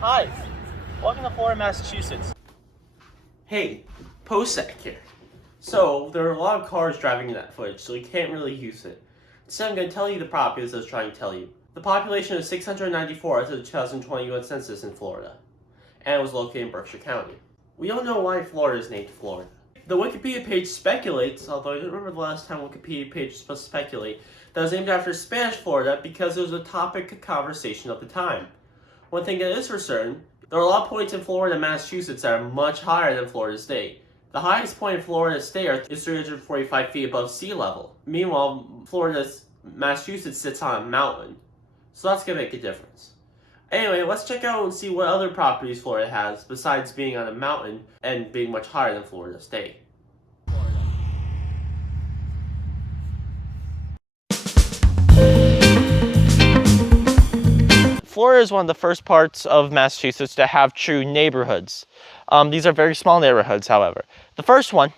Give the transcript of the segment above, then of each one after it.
Hi, welcome to Florida, Massachusetts. Hey, Posek here. So, there are a lot of cars driving in that footage, so we can't really use it. Instead, I'm going to tell you the populace I was trying to tell you. The population is 694 as of the 2020 U.S. Census in Florida, and it was located in Berkshire County. We don't know why Florida is named Florida. The Wikipedia page speculates, although I don't remember the last time Wikipedia page was supposed to speculate, that it was named after Spanish Florida because it was a topic of conversation at the time. One thing that is for certain, there are a lot of points in Florida and Massachusetts that are much higher than Florida State. The highest point in Florida State is 345 feet above sea level. Meanwhile, Massachusetts sits on a mountain. So that's going to make a difference. Anyway, let's check out and see what other properties Florida has besides being on a mountain and being much higher than Florida State. Florida is one of the first parts of Massachusetts to have true neighborhoods. These are very small neighborhoods, however. The first one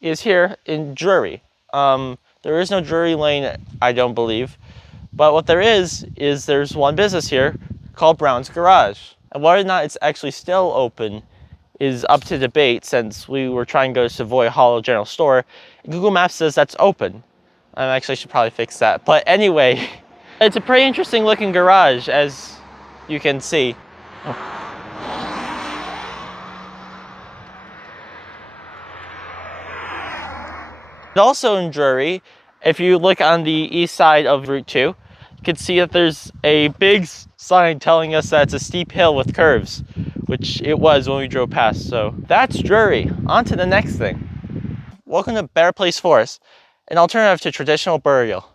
is here in Drury. There is no Drury Lane, I don't believe. But what there is there's one business here called Brown's Garage. And whether or not it's actually still open is up to debate, since we were trying to go to Savoy Hollow General Store. Google Maps says that's open. I actually should probably fix that. But anyway, it's a pretty interesting looking garage, as you can see. And also in Drury, if you look on the east side of Route 2, you can see that there's a big sign telling us that it's a steep hill with curves, which it was when we drove past. So that's Drury. On to the next thing. Welcome to Better Place Forest, an alternative to traditional burial.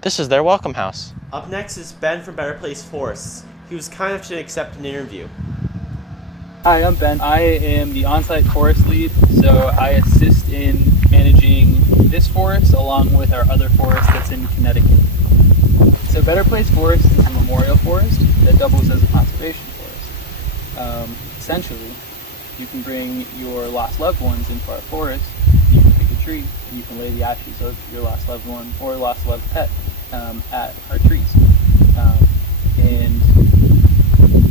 This is their welcome house. Up next is Ben from Better Place Forests. He was kind enough to accept an interview. Hi, I'm Ben. I am the on-site forest lead, so I assist in managing this forest along with our other forest that's in Connecticut. So Better Place Forest is a memorial forest that doubles as a conservation forest. Essentially, you can bring your lost loved ones into our forest, you can pick a tree, and you can lay the ashes of your lost loved one or lost loved pet at our trees. And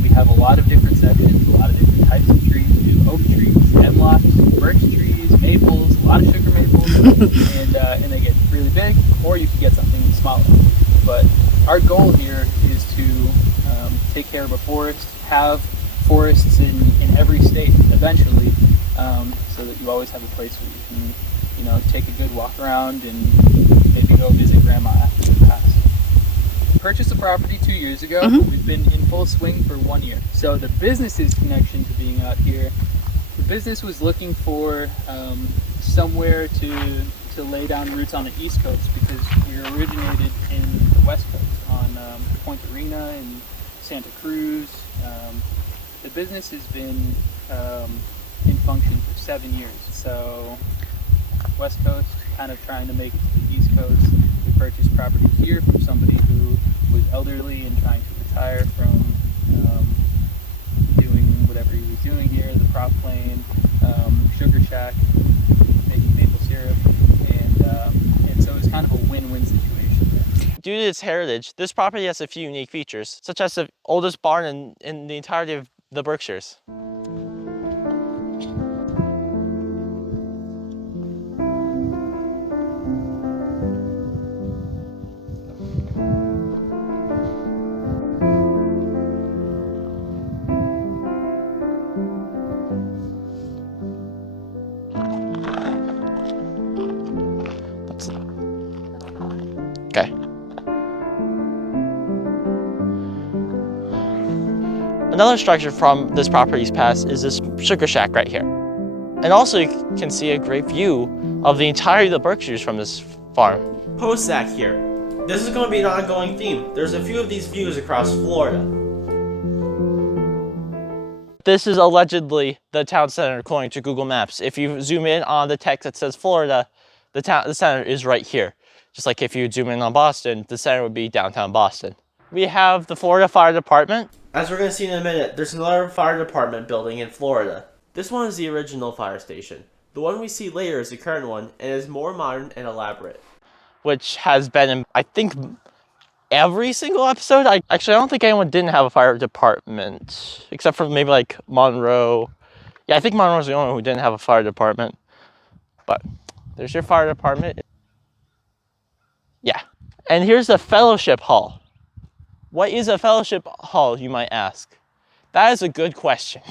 we have a lot of different sections, a lot of different types of trees. We do oak trees, hemlocks, birch trees, maples, a lot of sugar maples, and they get really big, or you can get something smaller. But our goal here is to take care of a forest, have forests in every state eventually, so that you always have a place where you can, take a good walk around and maybe go visit grandma after the past. Purchased a property 2 years ago. We've been in full swing for 1 year. So the business's connection to being out here, the business was looking for somewhere to lay down roots on the East Coast, because we originated in the West Coast on Point Arena and Santa Cruz. The business has been in function for 7 years. So West Coast, kind of trying to make it to the East Coast. We purchased property here from somebody who was elderly and trying to retire from doing whatever he was doing here, the prop plane, sugar shack, making maple syrup, and so it's kind of a win-win situation there. Due to its heritage, this property has a few unique features, such as the oldest barn in the entirety of the Berkshires. Okay. Another structure from this property's past is this sugar shack right here. And also you can see a great view of the entirety of the Berkshires from this farm. Posek here. This is going to be an ongoing theme. There's a few of these views across Florida. This is allegedly the town center according to Google Maps. If you zoom in on the text that says Florida, the center is right here. Just like if you zoom in on Boston, the center would be downtown Boston. We have the Florida Fire Department. As we're going to see in a minute, there's another fire department building in Florida. This one is the original fire station. The one we see later is the current one and is more modern and elaborate. Which has been, I think, every single episode. I don't think anyone didn't have a fire department, except for maybe like Monroe. Yeah, I think Monroe's the only one who didn't have a fire department. But there's your fire department. Yeah. And here's the fellowship hall. What is a fellowship hall, you might ask? That is a good question.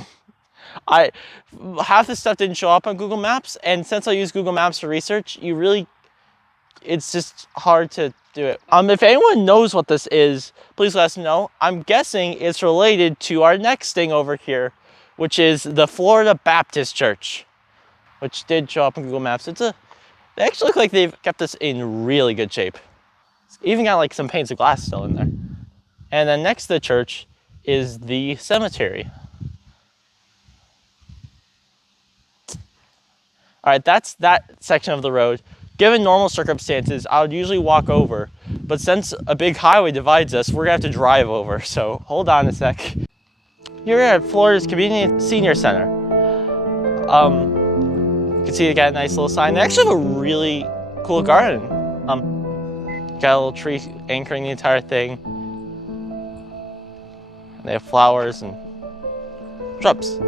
Half this stuff didn't show up on Google Maps, and since I use Google Maps for research, it's just hard to do it. If anyone knows what this is, please let us know. I'm guessing it's related to our next thing over here, which is the Florida Baptist Church, which did show up on Google Maps. They actually look like they've kept this in really good shape. It's even got like some panes of glass still in there. And then next to the church is the cemetery. All right, that's that section of the road. Given normal circumstances, I would usually walk over, but since a big highway divides us, we're gonna have to drive over, so hold on a sec. Here we're at Florida's Community Senior Center. You can see they got a nice little sign. They actually have a really cool garden. Got a little tree anchoring the entire thing. And they have flowers and shrubs.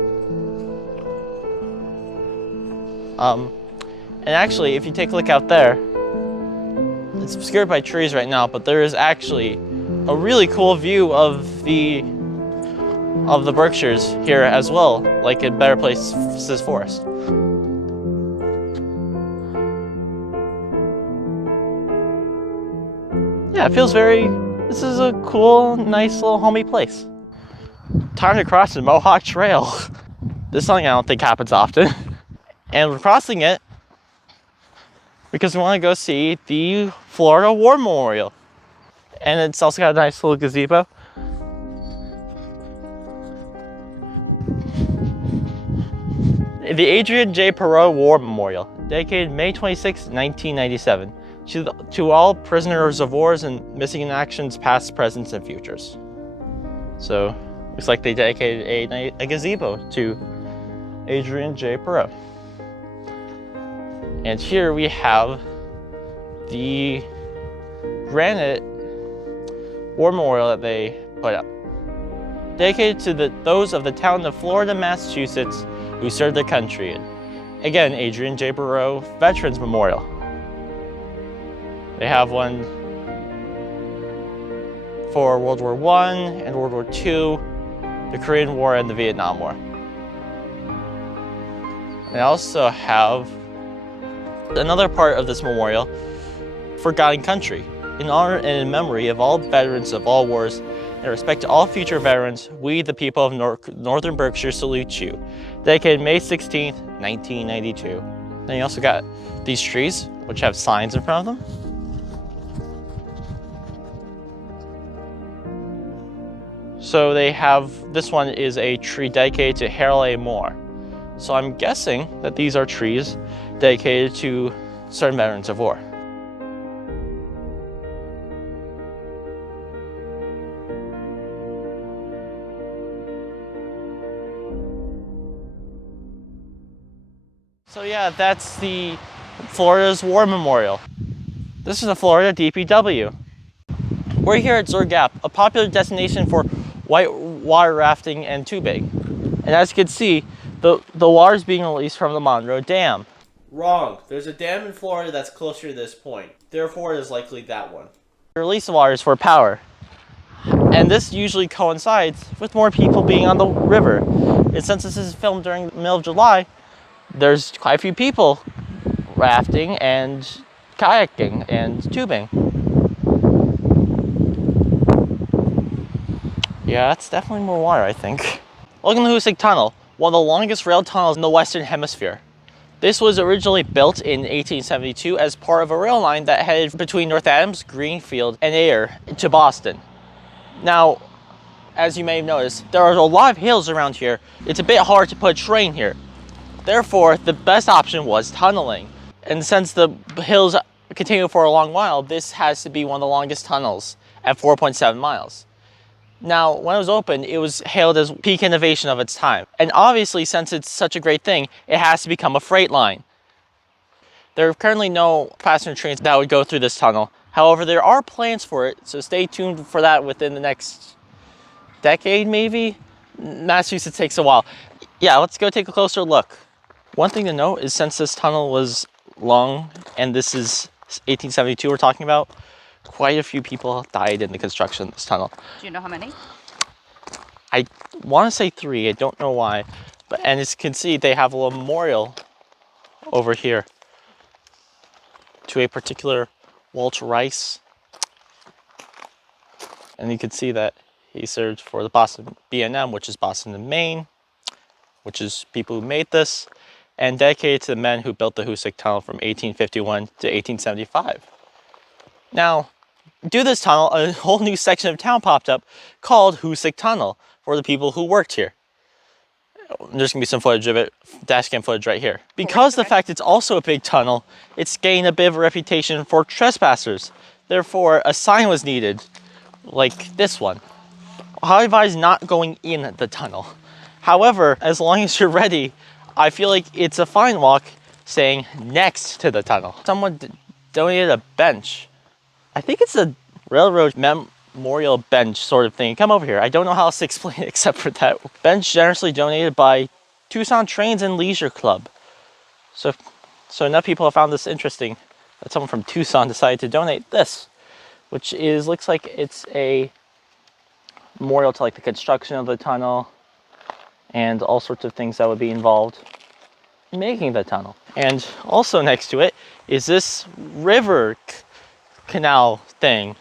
And actually, if you take a look out there, it's obscured by trees right now, but there is actually a really cool view of the Berkshires here as well, like in Better Places Forest. Yeah, it feels this is a cool, nice little homey place. Time to cross the Mohawk Trail. This is something I don't think happens often. And we're crossing it because we want to go see the Florida War Memorial. And it's also got a nice little gazebo. The Adrian J. Perot War Memorial, dedicated May 26, 1997, to all prisoners of wars and missing in actions past, present, and futures. So, looks like they dedicated a gazebo to Adrian J. Perot. And here we have the granite war memorial that they put up, dedicated to those of the town of Florida, Massachusetts, who served their country. Again, Adrian J. Perot Veterans Memorial. They have one for World War I and World War II, the Korean War, and the Vietnam War. They also have another part of this memorial, Forgotten Country, in honor and in memory of all veterans of all wars, and respect to all future veterans, we, the people of Northern Berkshire, salute you. Dedicated May 16th, 1992. Then you also got these trees, which have signs in front of them. So they have, this one is a tree dedicated to Harold A. Moore. So I'm guessing that these are trees dedicated to certain veterans of war. So yeah, that's the Florida's War Memorial. This is the Florida DPW. We're here at Zur Gap, a popular destination for whitewater rafting and tubing. And as you can see, the water is being released from the Monroe Dam. Wrong. There's a dam in Florida that's closer to this point. Therefore, it is likely that one. The release of water is for power. And this usually coincides with more people being on the river. And since this is filmed during the middle of July, there's quite a few people rafting and kayaking and tubing. Yeah, that's definitely more water, I think. Look in the Hoosick Tunnel, one of the longest rail tunnels in the Western Hemisphere. This was originally built in 1872 as part of a rail line that headed between North Adams, Greenfield, and Ayer to Boston. Now, as you may have noticed, there are a lot of hills around here. It's a bit hard to put a train here. Therefore, the best option was tunneling. And since the hills continue for a long while, this has to be one of the longest tunnels at 4.7 miles. Now, when it was opened, it was hailed as peak innovation of its time. And obviously, since it's such a great thing, it has to become a freight line. There are currently no passenger trains that would go through this tunnel. However, there are plans for it, so stay tuned for that within the next decade, maybe? Massachusetts takes a while. Yeah, let's go take a closer look. One thing to note is since this tunnel was long, and this is 1872 we're talking about, quite a few people died in the construction of this tunnel. Do you know how many? I want to say 3, I don't know why. But and as you can see, they have a memorial over here to a particular Walter Rice. And you can see that he served for the Boston B&M, which is Boston and Maine, which is people who made this, and dedicated to the men who built the Hoosick Tunnel from 1851 to 1875. Now, due to this tunnel, a whole new section of town popped up called Hoosick Tunnel for the people who worked here. There's gonna be some footage of it, dash cam footage right here. Because the fact it's also a big tunnel, it's gained a bit of a reputation for trespassers. Therefore, a sign was needed, like this one. I advise not going in the tunnel. However, as long as you're ready, I feel like it's a fine walk saying next to the tunnel. Someone donated a bench. I think it's a railroad memorial bench sort of thing. Come over here. I don't know how else to explain it except for that. Bench generously donated by Tucson Trains and Leisure Club. So enough people have found this interesting that someone from Tucson decided to donate this, which looks like it's a memorial to like the construction of the tunnel and all sorts of things that would be involved in making the tunnel. And also next to it is this river canal thing.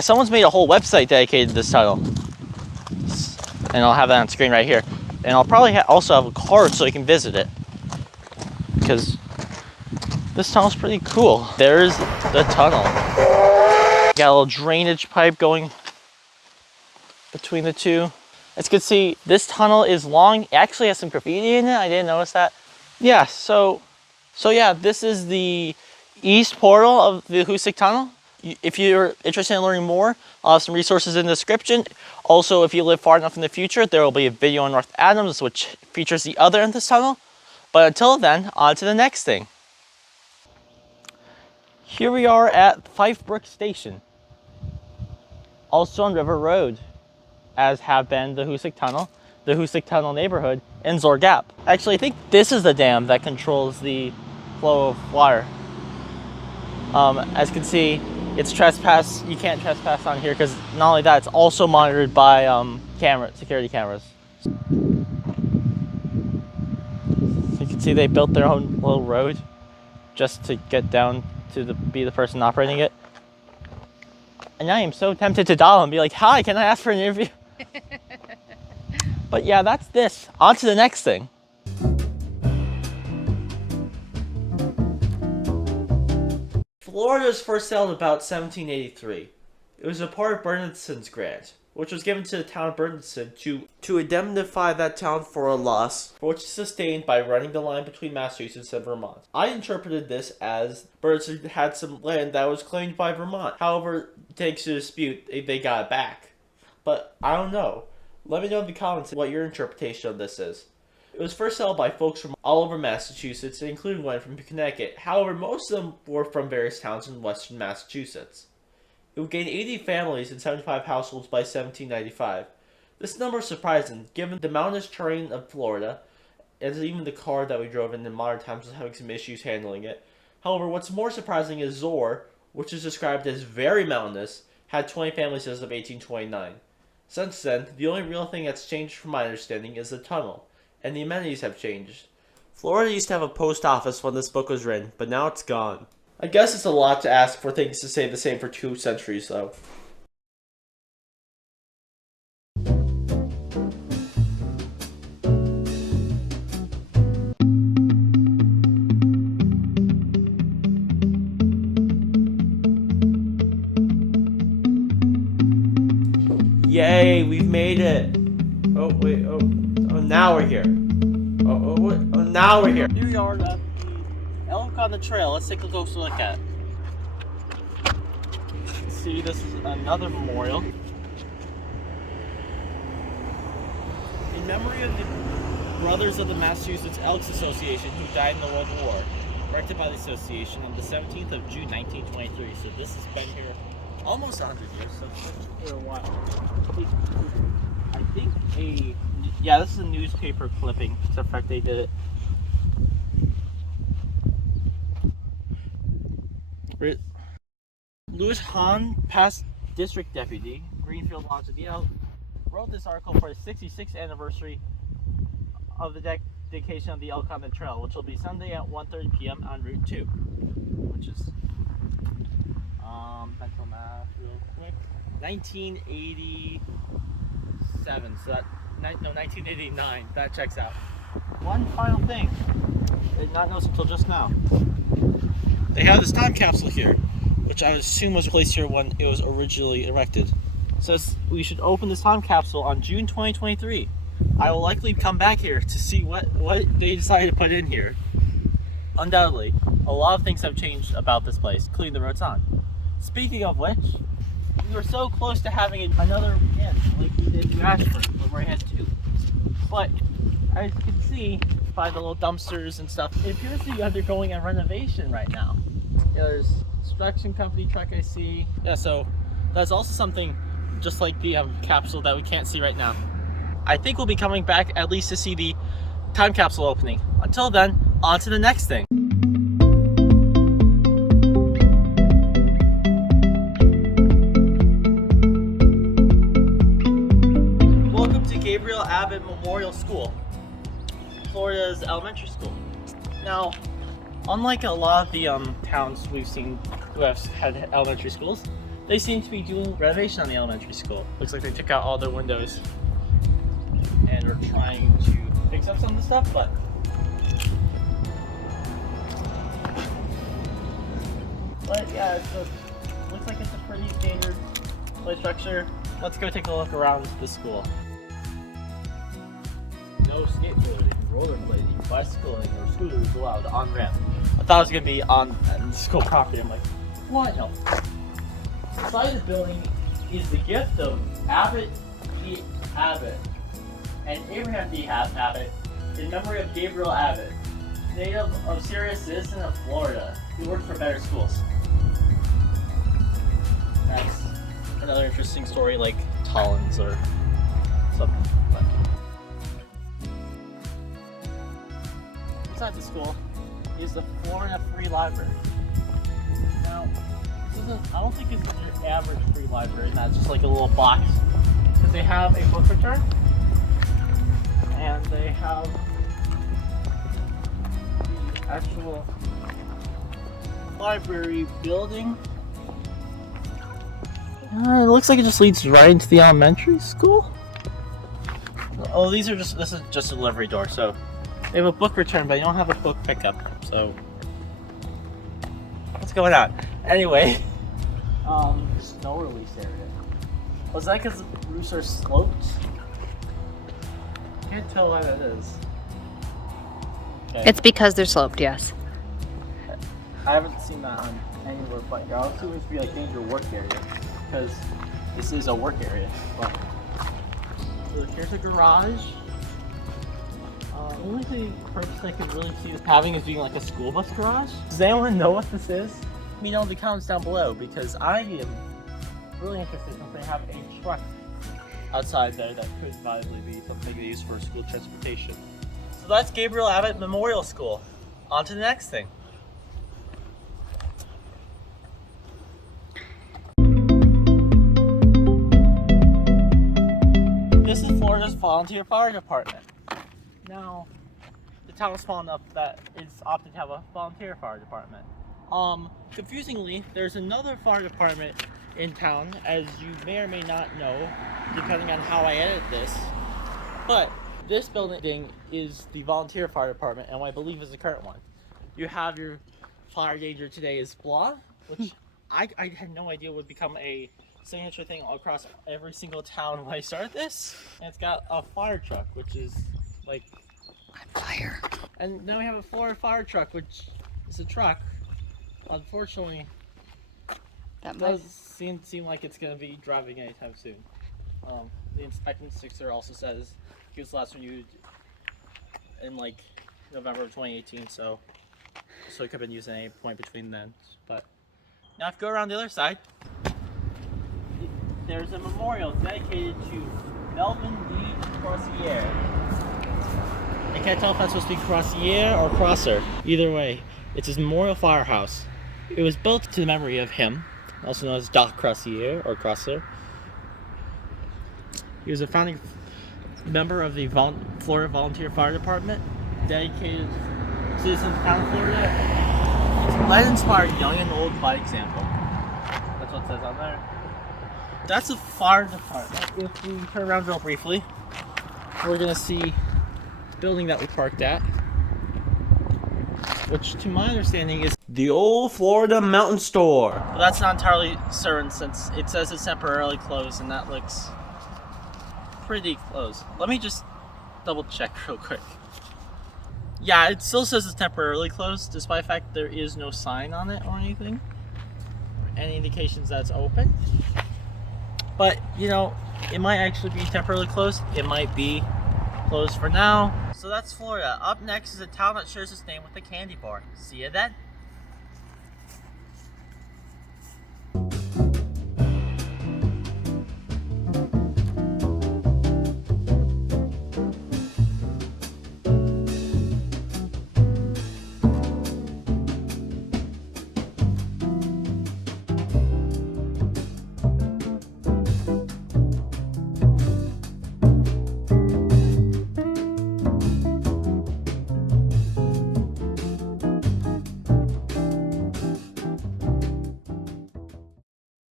Someone's made a whole website dedicated to this tunnel. And I'll have that on screen right here. And I'll probably also have a card so you can visit it. Because this tunnel's pretty cool. There's the tunnel. Got a little drainage pipe going between the two. As you can see, this tunnel is long. It actually has some graffiti in it. I didn't notice that. Yeah, so yeah, this is the east portal of the Hoosick Tunnel. If you're interested in learning more, I'll have some resources in the description. Also, if you live far enough in the future, there will be a video on North Adams, which features the other end of this tunnel. But until then, on to the next thing. Here we are at Fike Brook Station, also on River Road, as have been the Hoosick Tunnel, the Hoosick Tunnel neighborhood, and Zor Gap. Actually, I think this is the dam that controls the flow of water. As you can see, it's trespass. You can't trespass on here because not only that, it's also monitored by security cameras. So you can see they built their own little road just to get down to be the person operating it. And I am so tempted to dial and be like, hi, can I ask for an interview? But yeah, that's this. On to the next thing. Florida was first settled about 1783. It was a part of Bernardson's grant, which was given to the town of Bernardson to indemnify that town for a loss, for which is sustained by running the line between Massachusetts and Vermont. I interpreted this as Bernardson had some land that was claimed by Vermont. However, thanks to dispute, they got it back. But I don't know. Let me know in the comments what your interpretation of this is. It was first settled by folks from all over Massachusetts, including one from Connecticut. However, most of them were from various towns in Western Massachusetts. It would gain 80 families and 75 households by 1795. This number is surprising, given the mountainous terrain of Florida, and even the car that we drove in modern times was having some issues handling it. However, what's more surprising is Zor, which is described as very mountainous, had 20 families as of 1829. Since then, the only real thing that's changed from my understanding is the tunnel, and the amenities have changed. Florida used to have a post office when this book was written, but now it's gone. I guess it's a lot to ask for things to stay the same for 2 centuries, though. Yay, we've made it! Oh, wait, oh, now we're here. Now we're here. Here we are at the elk on the trail. Let's take a closer look at it. See, this is another memorial. And in memory of the Brothers of the Massachusetts Elks Association who died in the World War, erected by the association on the 17th of June 1923. So this has been here almost 100 years. So it's been here a while. I think this is a newspaper clipping. To the fact they did it. Louis Hahn, past district deputy, Greenfield Lodge of the Elk, wrote this article for the 66th anniversary of the dedication of the Elk on the Trail, which will be Sunday at 1:30 p.m. on Route 2, which is mental math real quick. 1987. So that 1989. That checks out. One final thing. I did not notice until just now. They have this time capsule here, which I would assume was placed here when it was originally erected. So we should open this time capsule on June 2023. I will likely come back here to see what they decided to put in here. Undoubtedly, a lot of things have changed about this place, including the roads on. Speaking of which, we were so close to having another inn, like we did in Ashford, where we had two. But as you can see by the little dumpsters and stuff, it appears to be undergoing a renovation right now. There's a construction company truck I see. Yeah, so that's also something just like the capsule that we can't see right now. I think we'll be coming back at least to see the time capsule opening. Until then, on to the next thing. Welcome to Gabriel Abbott Memorial School, Florida's elementary school. Now, unlike a lot of the towns we've seen who have had elementary schools, they seem to be doing renovation on the elementary school. Looks like they took out all their windows and are trying to fix up some of the stuff, but yeah, looks like it's a pretty standard play structure. Let's go take a look around the school. No skateboarding, rollerblading, bicycling, or scooters allowed on ramp. I thought it was gonna be on the school property. I'm like, what? No. Inside the building is the gift of Abbott D. Abbott and Abraham D. Abbott in memory of Gabriel Abbott, native of serious citizen of Florida, who worked for better schools. That's another interesting story, like Tollins or something. But inside the school is the Florida Free Library. Now, I don't think it's your average free library, and that's just like a little box. Because they have a book return, and they have the actual library building. It looks like it just leads right into the elementary school. Oh, this is just a delivery door, so they have a book return, but you don't have a book pickup, so what's going on? Anyway, snow release area. Was that because the roofs are sloped? Can't tell why that is. Okay. It's because they're sloped, yes. I haven't seen that on anywhere but here. I'll assume it's be like in your work area, because this is a work area. But so here's a garage. The only purpose I can really see this having is being like a school bus garage. Does anyone know what this is? Let me know in the comments down below, because I am really interested since they have a truck outside there that could viably be something they use for school transportation. So that's Gabriel Abbott Memorial School. On to the next thing. This is Florida's volunteer fire department. Now, the town is small enough that it's opted to have a volunteer fire department. Confusingly, there's another fire department in town, as you may or may not know, depending on how I edit this. But this building is the volunteer fire department, and what I believe is the current one. You have your fire danger today is blah, which I had no idea would become a signature thing all across every single town when I started this. And it's got a fire truck, which is like on fire. And now we have a Florida fire truck, which is a truck. Unfortunately, That does seem like it's going to be driving anytime soon. The inspection sticker also says It was last renewed in like November of 2018, so it could have been used at any point between then. But now if you go around the other side, there's a memorial dedicated to Melvin D. Crossier. I can't tell if that's supposed to be Crossier or Crosser. Either way, it's his memorial firehouse. It was built to the memory of him, also known as Doc Crossier or Crosser. He was a founding member of the Florida Volunteer Fire Department, dedicated citizen of the town of Florida. Led and inspired young and old by example. That's what it says on there. That's the fire department. If we turn around real briefly, we're gonna see the building that we parked at, which to my understanding is The Old Florida Mountain Store. But that's not entirely certain since it says it's temporarily closed, and that looks pretty close. Let me just double check real quick. Yeah, it still says it's temporarily closed, despite the fact there is no sign on it or anything, or any indications that it's open. But, you know, it might actually be temporarily closed. It might be closed for now. So that's Florida. Up next is a town that shares its name with a candy bar. See you then.